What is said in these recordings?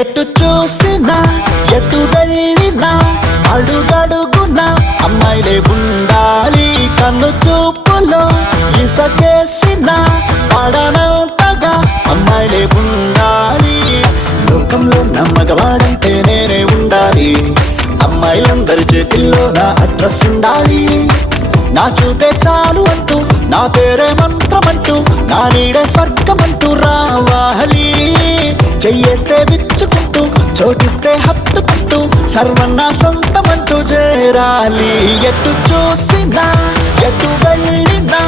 ఎటు చూసినా ఎటు వెళ్ళినా అడుగడుగునా అమ్మాయిలే ఉండాలి. కన్ను చూపులో ఇసకేసిన పడనంతగా అమ్మాయిలే ఉండాలి. లోకంలో మగవాడంటే నేనే ఉండాలి. అమ్మాయిలందరి చేతిల్లో నా అడ్రస్ ఉండాలి. నా చూపే చాలు అంటూ నా పేరే మంత్రమంటూ నా నీడే స్వర్గమంటూ రావాలి. చెయ్యేస్తే విచ్చుకుంటూ చోటిస్తే హత్తుకుంటూ సర్వం నా సొంతమంటూ చేరాలి. ఎటు చూసినా ఎటు వెళ్ళినా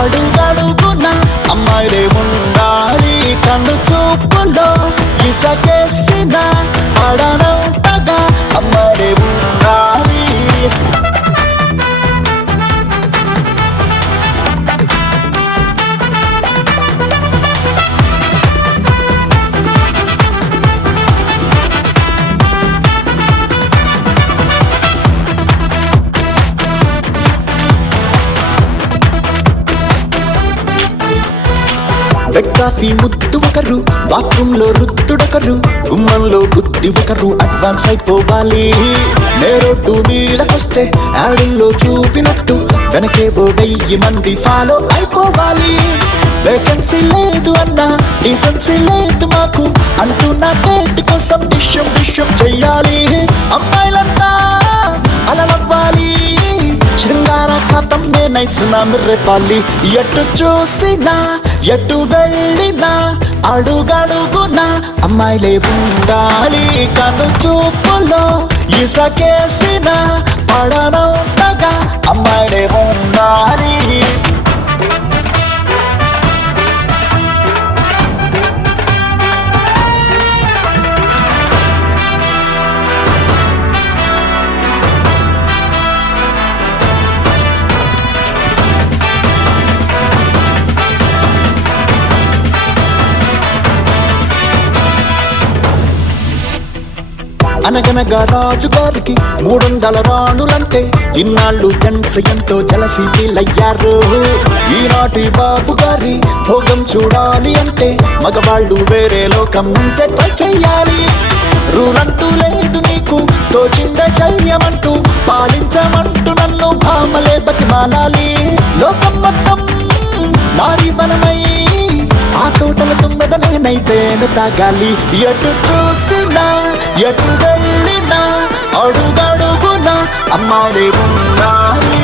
అడుగడుగునా అమ్మాయిలే ఉండాలి. కన్ను చూపులో ఇసకేసిన పడనంతగా అమ్మాయిలే ఉండాలి. బెడ్ కాఫీ ముద్దు ఒకరు, బాత్రూమ్ లో రుద్దుడొకరు, గుమ్మంలో బుద్ధి ఒకరు, అడ్వాన్స్ అయిపోవాలి. నేరోడ్డు మీదకొస్తే యాడుల్లో చూపినట్టు వెనకేవో 1000 మంది ఫాలో అయిపోవాలి. వేకెన్సీ లేదు అన్నా డీసెన్సీ లేదు మాకు అంటూ నా డేట్ కోసం డిష్యం చెయ్యాలి. అమ్మాయిలంతా అలలవ్వాలి. శృంగార కథం నేనై సునామి రేపాలి. ఎటు చూసినా ఎటు వెళ్ళినా అడుగడుగునా అమ్మాయిలే ఉండాలి. కను చూపులో ఇసకేసిన పడనంతగా అమ్మాయిలే ఉండాలి. అనగనగా రాజుగారికి 300 రాణులంటే ఇన్నాళ్ళు జెంట్స్ ఎంతో జలసి ఫీల్ అయ్యారు. ఈనాటి బాబు గారి భోగం చూడాలి అంటే మగవాళ్ళు వేరే లోకం నుంచే ట్రై చెయ్యాలి. రూలంటూ లేదు నీకు తోచిందే చెయ్యమంటూ పాలించమంటూ నన్ను భామలే బతిమాలాలి. లోకం మొత్తం నారీవనమై ఆ తోటల తుమ్మెద నేనైతేను తాగాలి. ఎటు చూసినా ఎటు వెళ్ళినా అడుగడుగునా అమ్మాయిలే ఉండాలి.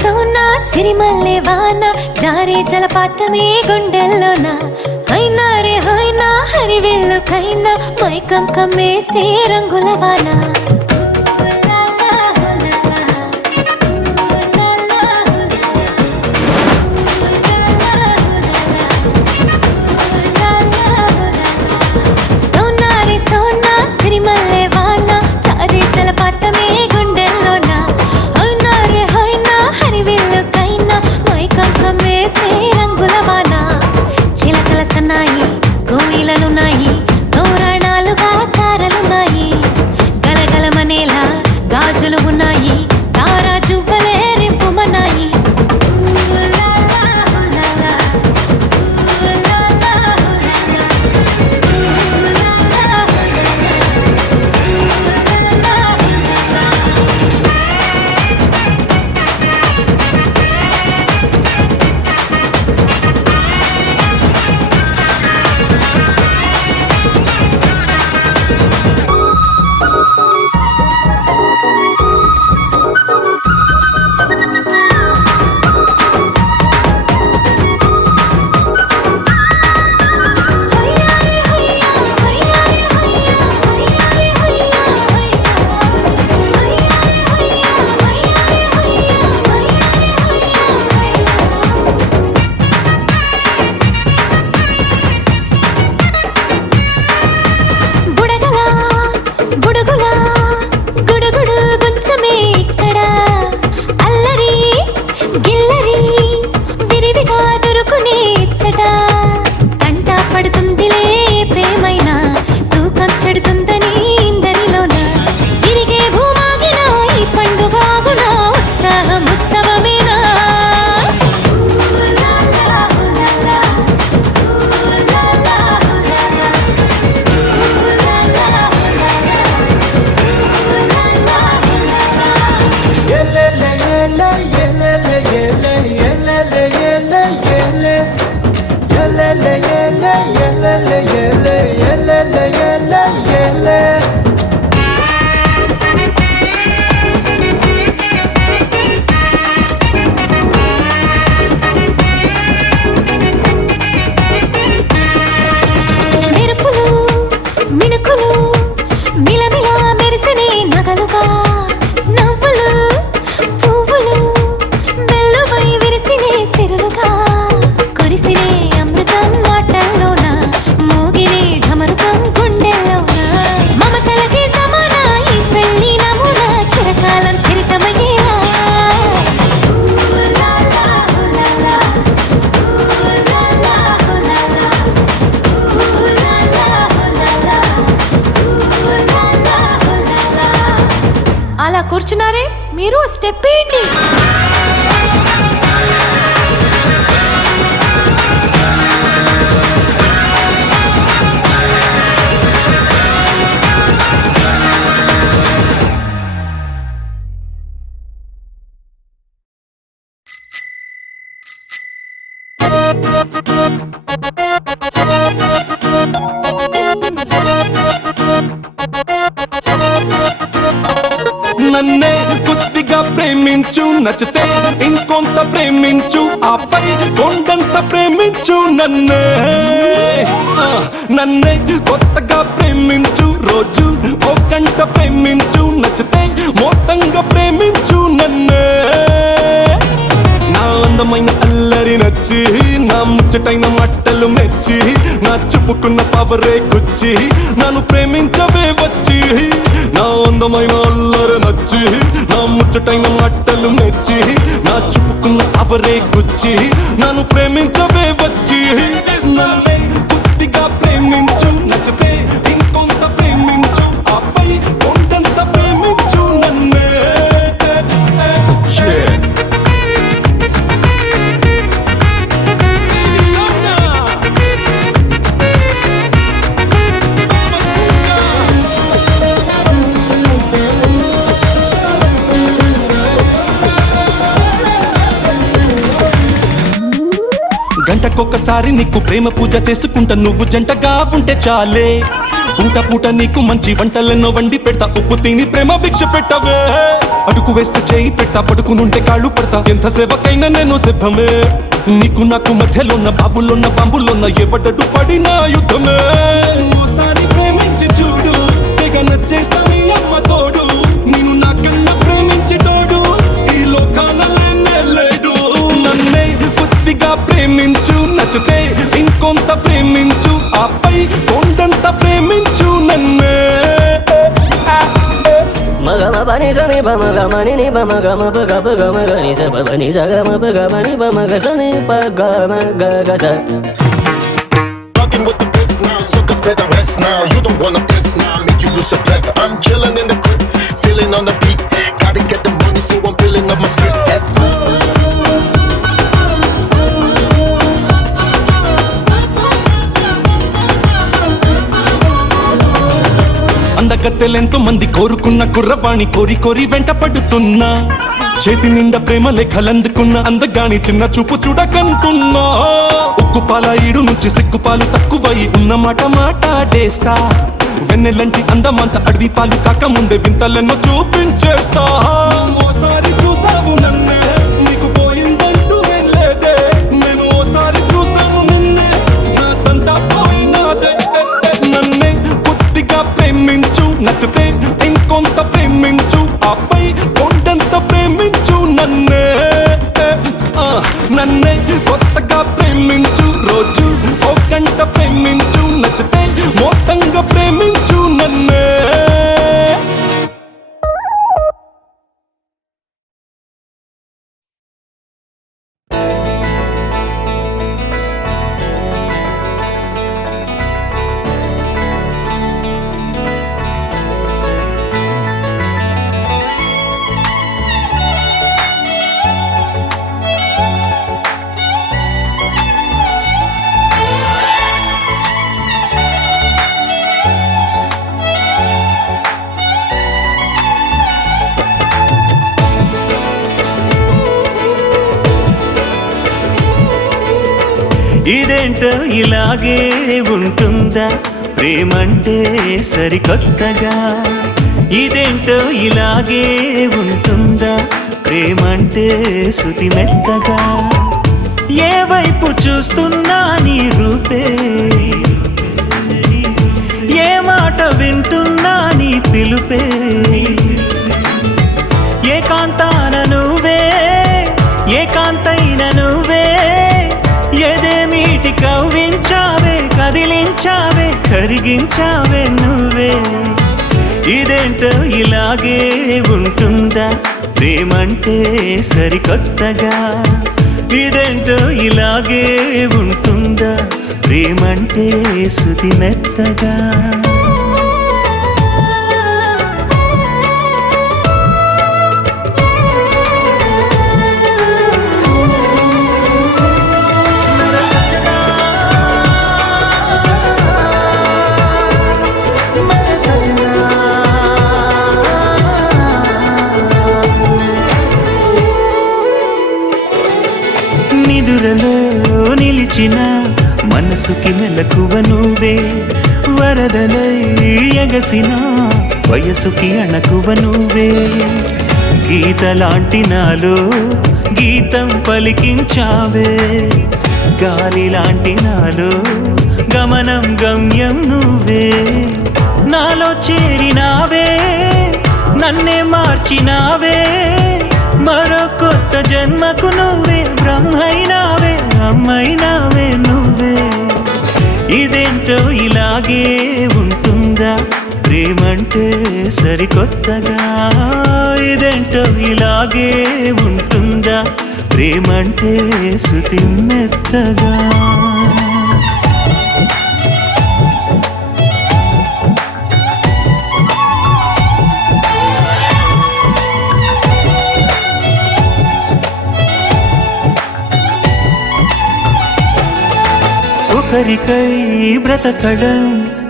సోనా సిరిమల్లె వాన జారే జలపాతమే గుండెల్లోన హైనా రే హైనా హరివెల్లుకైనా మైకం కమ్మేసే రంగుల వాన. సోనా సిరిమల్లె వాన జారే జలపాతమే గుండెల్లోన రంగుల వాన. చిలకల సన్నాయి కోయిలలున్నాయి, తోరణాలుగా తారలున్నాయి, గలగలమని కూర్చున్నారే, మీరు స్టెప్ వేయండి. నన్నే కొద్దిగా ప్రేమించు, నచ్చితే ఇంకొంత ప్రేమించు, ఆపై కొండంత ప్రేమించు నన్నే. నన్నే కొత్తగా ప్రేమించు, రోజు ఓ గంట ప్రేమించు, నచ్చితే మొత్తంగా ప్రేమించు నన్నే. నా అందమైన అల్లరి నచ్చి, నా ముచ్చటైన మట్టలు మెచ్చి, నా చెప్పుకున్న పవరే గుచ్చి, నన్ను ప్రేమించవే వచ్చి. నా అందమైన అల్లరి నచ్చి, నా ముచ్చటైన మట్టలు మెచ్చి, నా చెప్పుకున్న పవరే గుచ్చి, నన్ను ప్రేమించవే వచ్చి. నన్నే కొద్దిగా ప్రేమించు, నచ్చితే ఇంకొంత ప్రేమించు, ఆపై కొండంత ప్రేమించు నన్నే. గంటకొకసారి నీకు ప్రేమ పూజ చేసుకుంటా, నువ్వు జంటగా ఉంటే చాలే. పూట పూట నీకు మంచి వంటలెన్నో వండి పెడతా, ఉప్పు తిని ప్రేమ భిక్ష పెట్టవే. అడుగు వేస్తే చేయి పెడతా, పడుకునుంటే కాళ్ళు పడతా, ఎంత సేవకైనా నేను సిద్ధమే. నీకు నాకు మధ్యలోన్న బాబులోన్న బాంబులోన్న ఎవడడు పడిన యుద్ధమే. ఓసారి ప్రేమించి చూడు, తెగ నచ్చేస్తా నీ అమ్మ తోడు. నేను నాకన్నా ప్రేమించేటోడు ఈ లోకాన లేనే లేడు. నన్నే కొద్దిగా ప్రేమించు, నచ్చితే ఇంకొంత ప్రేమించు, ఆపై కొండంత ప్రేమించు నన్నే. మగమ పని సని బమగ మని ని బమగ మప గప గమ గని స బని స గమ ప గమ ని బమగ సని ప గమ గ గ స. Rockin' with the best now, suckers better rest now. You don't wanna test now, make you lose your breath. I'm chillin' in the crib, feeling on the beat. Gotta get the money, so I'm filling up my script. అందగత్తెలెంతో మంది కోరుకున్న కుర్రవాణి కోరి కోరి వెంట పడుతున్నా, చేతి నిండా ప్రేమ లేఖలందుకున్న అందగాని చిన్న చూపు చూడకంటున్నా. ఉక్కుపాల ఈడు నుంచి సిక్కుపాలు తక్కువై ఉన్న మాట మాట్లాడేస్తా. వెన్నెలంటి అందమంత అడవి పాలు కాక ముందే వింతలెన్నో చూపించేస్తా. ఓసారి చూసావు నన్నే, నీకు పోయిందంటూ ఏం లేదే. నేను ఓసారి చూసాను నిన్నే, నా తంతా పోయినాదే. నన్నే కొద్దిగా ప్రేమించు, నచ్చితే ఇంకొంత ప్రేమించు, ఆపై కొండంత ప్రేమించు నన్నే. నన్నే కొత్తగా ప్రేమించు, రోజు ఓ గంట ప్రేమించు, నచ్చితే మొత్తంగా ప్రేమించు నన్నే. ఇదేంటో ఇలాగే ఉంటుందా ప్రేమంటే సరికొత్తగా. ఇదేంటో ఇలాగే ఉంటుందా ప్రేమంటే శృతి మెత్తగా. ఏ వైపు చూస్తున్నా నీ రూపే, ఏ మాట వింటున్నా నీ పిలుపే. ఏకాంతాన నువ్వే, ఏకాంతైన నువ్వే, ఎదేమీటి కవ్వించావే, కదిలించావే, కరిగించావే నువ్వే. ఇదేంటో ఇలాగే ఉంటుందా ప్రేమంటే సరికొత్తగా. ఇదేంటో ఇలాగే ఉంటుందా ప్రేమంటే శృతి మెత్తగా. నిదురలో నిలిచిన మనసుకి మెలకువ నువ్వే, వరదలై ఎగసిన వయసుకి అణకువ నువ్వే. గీతలాంటి నాలో గీతం పలికించావే, గాలి లాంటి నాలో గమనం గమ్యం నువ్వే. నాలో చేరినావే, నన్నే మార్చినావే, మరో కొత్త జన్మకు నువ్వే బ్రహ్మైనావే, అమ్మైనావే నువ్వే. ఇదేంటో ఇలాగే ఉంటుందా ప్రేమంటే సరికొత్తగా, ఇదేంటో ఇలాగే ఉంటుందా ప్రేమంటే శృతి మెత్తగా. ఒకరికై బ్రతకడం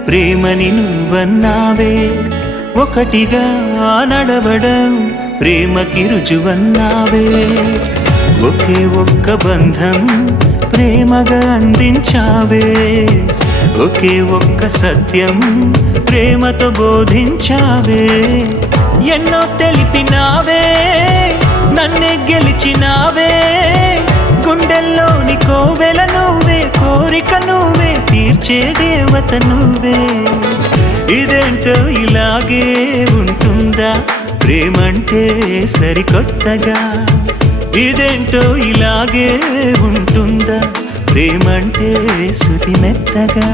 ప్రేమని నువ్వన్నావే, ఒకటిగా నడవడం ప్రేమకి రుజువన్నావే. ఒకే ఒక్క బంధం ప్రేమగా అందించావే, ఒకే ఒక్క సత్యం ప్రేమతో బోధించావే. ఎన్నో తెలిపినావే, నన్నే గెలిచినావే, గుండెల్లోని కోవెల నువ్వే, కోరిక నువ్వే, తీర్చే దేవత నువ్వే. ఇదేంటో ఇలాగే ఉంటుందా ప్రేమంటే సరికొత్తగా, ఇదేంటో ఇలాగే ఉంటుందా ప్రేమంటే శృతి మెత్తగా.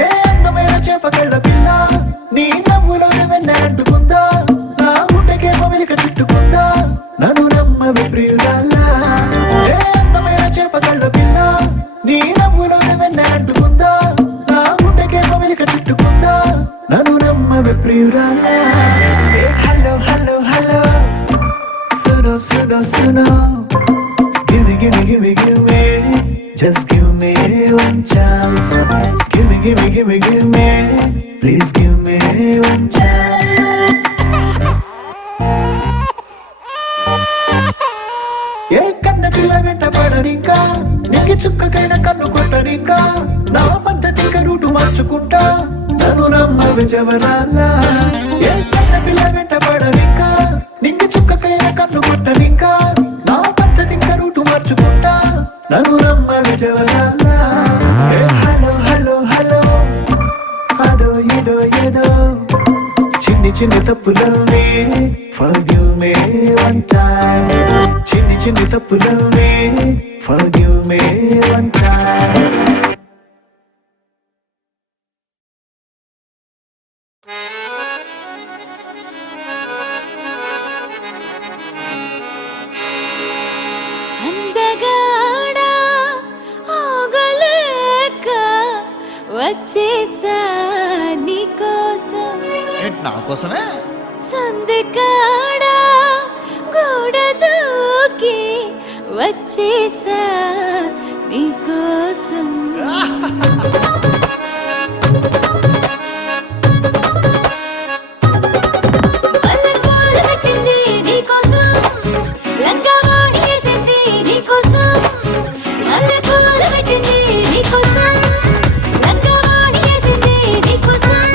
ఏ అందమైన చేపకళ్ళ పిల్ల, నీ నవ్వులోనే వెన్న అంటుకుందా, నా గుండెకే పవిలిక చుట్టుకుందా, నన్ను నమ్మవే ప్రియురాలా. ఏ అందమైన చేపకళ్ళ పిల్ల, నీ నవ్వులోనే వెన్న అంటుకుందా, నా గుండెకే పవిలిక చుట్టుకుందా, నన్ను నమ్మవే ప్రియురాలా. ఏ హలో హలో హలో, సునో సునో సునో, gimme gimme gimme gimme, just give me one chance. Gimme gimme gimme gimme, please give me one chance. ఏ కన్న పిల్ల వెంట పడనింకా, నింగి చుక్కకైన కన్ను కొట్టనింకా, నా పద్ధతిగా రూటు మార్చుకుంటా, నన్ను నమ్మవే జవరాలా. ఏ కన్న పిల్ల వెంట పడనింకా, నింగి చుక్కకైన కన్ను కొట్టనింకా, నా పద్ధతిగా రూటు మార్చుకుంటా, నన్ను నమ్మవే జవరాలా. ఏ హలో హలో హలో, అదో ఇదో ఏదో, చిన్ని చిన్ని తప్పులోనే forgive me one time, చిన్ని చిన్ని తప్పులోనే forgive me one time. అందగాడా ఆగలేక వచ్చేసా నీకోసం, నా కోసమే సందకాడా గోడ దూకి వచ్చేసా నీకోసం. పల్లెటూరు కట్టింది నీకోసం, లంకావాణి వేసింది నీకోసం. పల్లెటూరు కట్టింది నీకోసం, లంకావాణి వేసింది నీకోసం.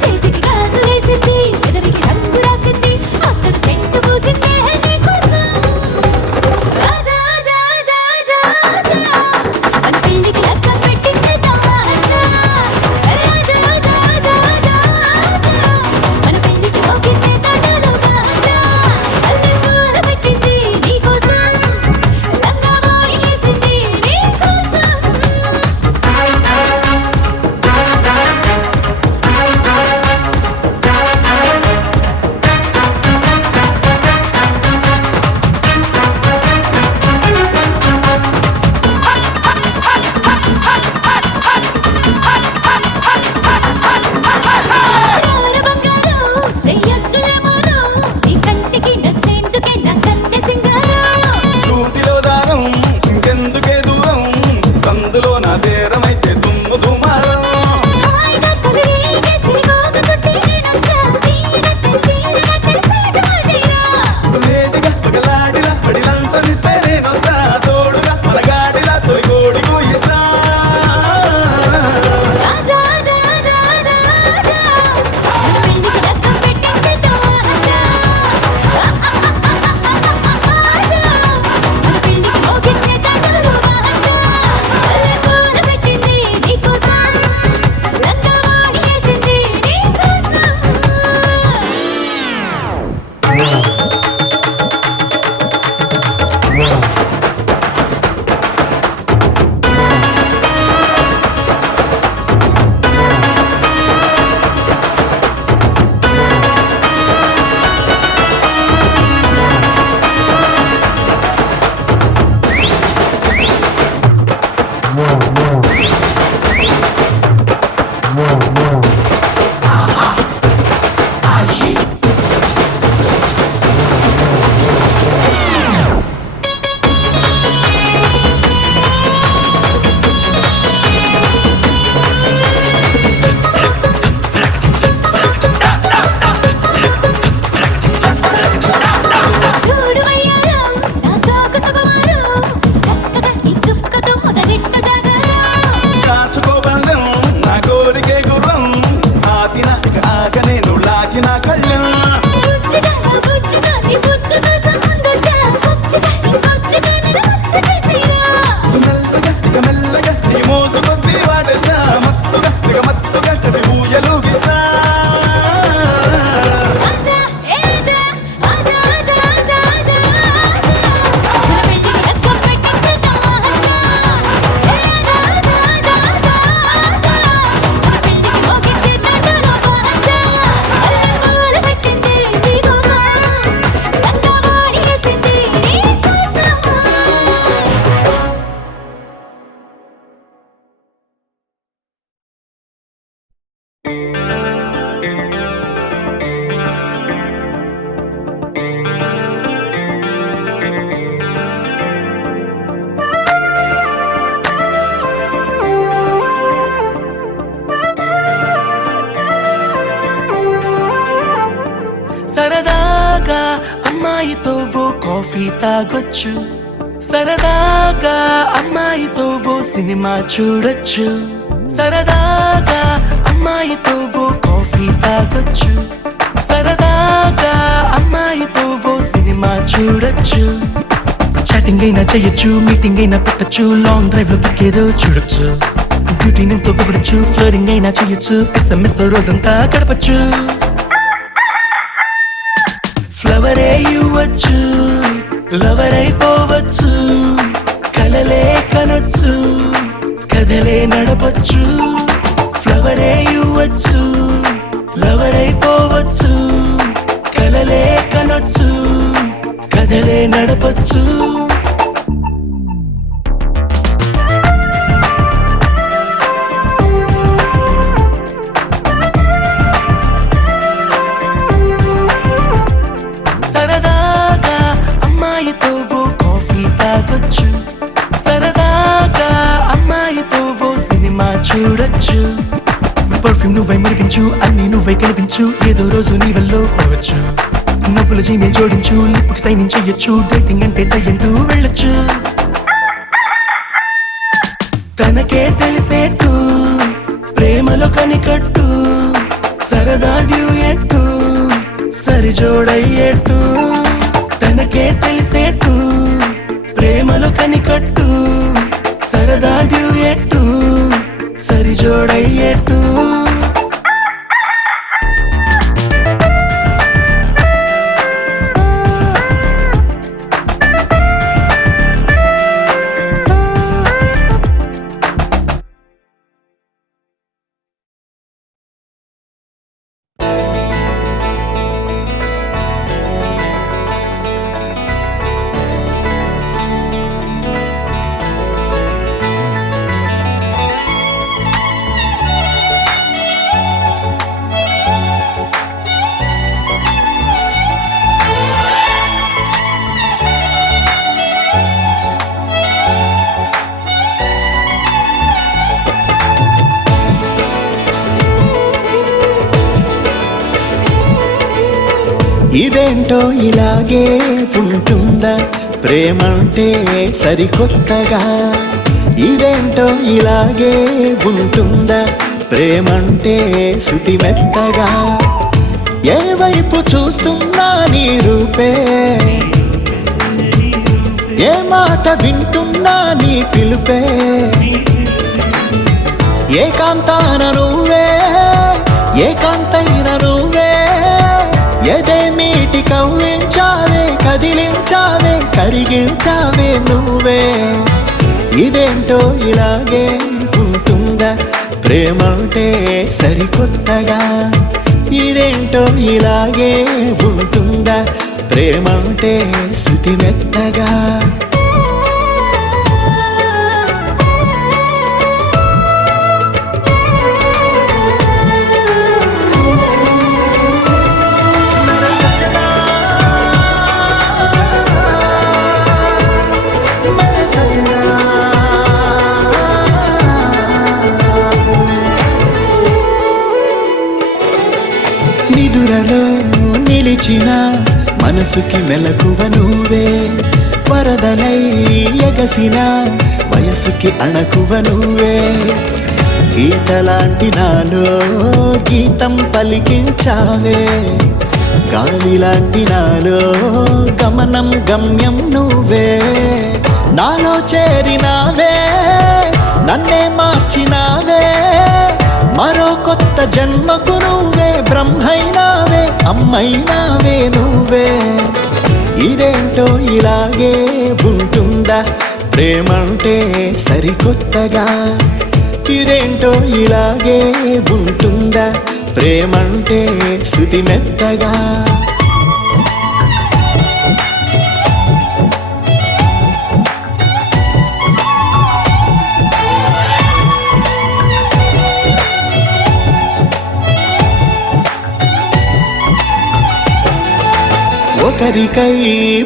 చేతికి గాజు వేసింది, పెదవికి రంగు రాసింది, అక్కడ సెంటు పూసింది నీకోసం. రాజా జా జా జా జా, మన పెళ్ళికి లగ్గం పెట్టించేద్దాం. చూడు వయ్యారం నా సోకు సుకుమారం చక్కగా ఈ చుక్కతో మొదలెట్ట జాగారం కాచుకో బంధం నా కోరికే గుర్రం ఆపిన ఇక ఆగనేను లాగిన కళ్ళం బుచ్చిగా నీ బుద్ధి కోసం ముందొచ్చా కొద్దిగా ఇంకొద్దిగా నేను ముద్దు చేసేరా మెల్లగా ఇక మెల్లగా నీ మోసు కొద్ది వాటేస్తా మత్తుగా ఇక మత్తుగా కసి ఊయలుగిస్తా ఆజా ఏ ఆజా ఆజా ఆజా ఆజా ఆజా మన పెళ్ళికి రక్కం పెట్టించేద్దామా ఆజా ఏ ఆజా ఆజా ఆజా ఆజా ఆజా మన పెళ్ళికి మోగించేద్దామా ఆజా అల్లరి పెట్టింది నీకోసం లంగా వాడేసింది నీకోసం సరదాగా అమ్మాయితో ఓ కాఫీ తాగొచ్చు సరదాగా అమ్మాయితో ఓ సినిమా చూడొచ్చు సరదాగా అమ్మాయితో ఓ కాఫీ తాగొచ్చు సరదాగా అమ్మాయితో ఓ సినిమా చూడొచ్చు చాటింగ్ అయినా చేయొచ్చు మీటింగ్ అయినా పెట్టచ్చు లాంగ్ డ్రైవ్ లో ఏదో చూడొచ్చు బ్యూటీని ఎంతో పొగడచ్చు ఫ్లోరింగ్ అయినా చేయొచ్చు SMS తో రోజంతా గడపచ్చు ఫ్లవరే ఇవ్వచ్చు లవర్ అయిపోవచ్చు కలలే కనొచ్చు కథలే నడపచ్చు ఫ్లవరే ఇవ్వచ్చు లవర్ అయిపోవచ్చు కలలే కనొచ్చు కథలే నడపచ్చు సరదాగా అమ్మాయితో ఓ కాఫీ తాగొచ్చు సరదాగా అమ్మాయితో ఓ సినిమా చూడొచ్చు పర్ఫ్యూమ్ నువ్వై మరిగించు అన్ని నువ్వై కనిపించు ఏదో రోజు నీ వల్ల పడవచ్చు నవ్వుల జీమెయిల్ జోడించు లిప్కి సైన్ ఇన్ చెయ్యొచ్చు డేటింగ్ అంటే సయ్యంటూ వెళ్ళొచ్చు తనకే తెలిసేట్టు ప్రేమలో కనికట్టు సరదా డ్యూయెట్టు సరిజోడయ్యేట్టు తనకే తెలిసేట్టు ప్రేమలో కనికట్టు సరదా డ్యూయెట్టు సరిజోడయ్యేట్టు ఇదేంటో ఇలాగే ఉంటుందా ప్రేమంటే సరికొత్తగా ఇదేంటో ఇలాగే ఉంటుందా ప్రేమంటే శృతి మెత్తగా ఏ వైపు చూస్తున్నా నీ రూపే ఏ మాట వింటున్నా నీ పిలుపే ఏకాంతాన నువ్వే ఏకాంతైన నువ్వే ఎదేమి కన్నీటి కవ్వించావే కదిలించావే కరిగించావే నువ్వే ఇదేంటో ఇలాగే ఉంటుందా ప్రేమంటే సరికొత్తగా ఇదేంటో ఇలాగే ఉంటుందా ప్రేమంటే శృతి మెత్తగా నిదురలో నిలిచిన మనసుకి మెలకువ నువ్వే వరదలై ఎగసిన వయసుకి అణకువ నువ్వే గీతలాంటి నాలో గీతం పలికించావే గాలిలాంటి నాలో గమనం గమ్యం నువ్వే నాలో చేరినావే నన్నే మార్చినావే మరో కొత్త జన్మకు నువ్వే బ్రహ్మైనావే అమ్మైనావే నువ్వే ఇదేంటో ఇలాగే ఉంటుందా ప్రేమంటే సరికొత్తగా ఇదేంటో ఇలాగే ఉంటుందా ప్రేమంటే శృతి మెత్తగా ఒకరికై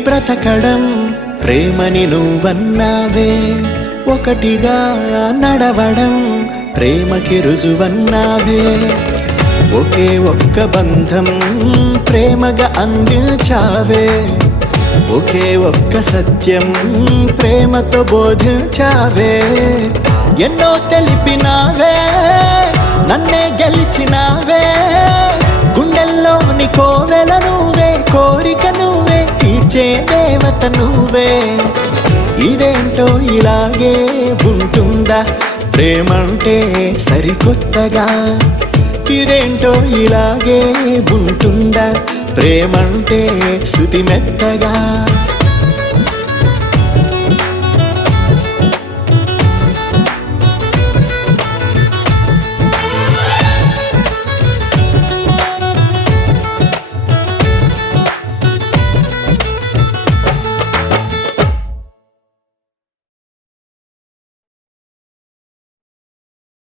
బ్రతకడం ప్రేమని నువ్వన్నావే ఒకటిగా నడవడం ప్రేమకి రుజువన్నావే ఒకే ఒక్క బంధం ప్రేమగా అందించావే ఒకే ఒక్క సత్యం ప్రేమతో బోధించావే ఎన్నో తెలిపినావే నన్నే గెలిచినావే గుండెల్లోని కోవెల నువ్వే కోరిక నువ్వే తీర్చే దేవత నువ్వే ఇదేంటో ఇలాగే ఉంటుందా ప్రేమంటే సరికొత్తగా ఇదేంటో ఇలాగే ఉంటుందా ప్రేమంటే శృతి మెత్తగా